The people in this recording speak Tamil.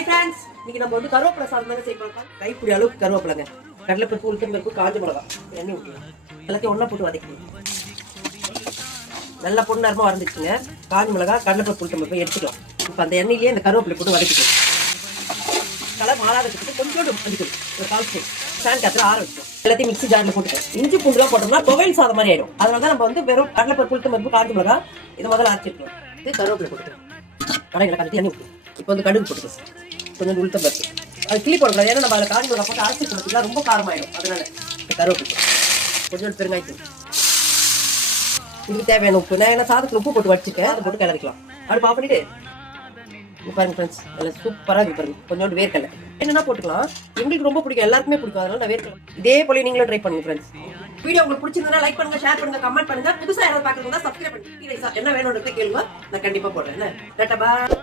ஹாய் ஃப்ரெண்ட்ஸ், இன்னைக்கு நம்ம வந்து கருவேப்பிலை சாதம் தானே செய்ய போறோம். கைப்பிடி அளவுக்கு கருவேப்பிலைங்க, கடலைப்பருப்பு, உளுத்தம்பருப்பு, காஞ்ச மிளகாய், எண்ணெய் ஊற்றலாம். எல்லாத்தையும் ஒன்றா போட்டு வதக்கணும். நல்லா பொண்ணு வறந்துச்சுங்க. காஞ்ச மிளகாய், கடலைப்பருப்பு, உளுத்தம்பருப்பு எடுத்துக்கலாம். இப்போ அந்த எண்ணெயிலேயே அந்த கருவேப்பிலை போட்டு வதக்கிக்கலாம். கலர் மாறாததுக்கு கொஞ்சோண்டு வதக்கணும். ஒரு கால் ஸ்பூன் ஃபேன் காத்துல ஆற வச்சோம். எல்லாத்தையும் மிக்ஸி ஜாரில் போட்டுக்கலாம். இஞ்சி பூண்டுலாம் போட்டோம்னா துவையல் சாதம் மாதிரி ஆயிடும். அதனால தான் நம்ம வந்து வெறும் கடலைப்பருப்பு, உளுத்தம்பருப்பு, காஞ்ச மிளகாய் இதை முதல்ல அரைச்சிருக்கோம். இது கருவேப்பிலை போட்டுக்கலாம். கடைகளை கட்டி எண்ணெய் ஊற்றணும். இப்போ வந்து கடுகு போட்டுக்கலாம். கொஞ்சம் உளுத்தம்பருப்பு அது கிளி போடக்கூடாது, ஏன்னா நம்ம அதில் காஞ்சி மிளகாய் போட்டு அரைச்சி கொடுத்துக்கலாம், ரொம்ப காரமாயிடும். அதனால கருவேப்பிலை கொஞ்சம் பெருங்காய்த்தூள், இதுக்கு தேவையான உப்பு. நான் ஏன்னா சாதத்தில் உப்பு போட்டு வச்சுக்கேன், அதை போட்டு கிளறிக்கலாம். அப்படி ஆஃப் பண்ணிட்டு பாருங்க ஃப்ரெண்ட்ஸ், நல்லா சூப்பராக இருக்கு பாருங்க. கொஞ்சோண்டு வேர்க்கடலை என்னென்னா போட்டுக்கலாம். எங்களுக்கு ரொம்ப பிடிக்கும், எல்லாருக்குமே பிடிக்கும். அதனால நான் வேர்க்கடலை இதே போல நீங்களும் ட்ரை பண்ணுங்க ஃப்ரெண்ட்ஸ். வீடியோ உங்களுக்கு பிடிச்சிருந்தா லைக் பண்ணுங்க, ஷேர் பண்ணுங்க, கமெண்ட் பண்ணுங்க. புதுசாக யாராவது பார்க்குறதுனா சப்ஸ்கிரைப் பண்ணி என்ன வேணும்னு கேளுங்க, நான் கண்டிப்பாக போடுறேன். டாடா பாய்.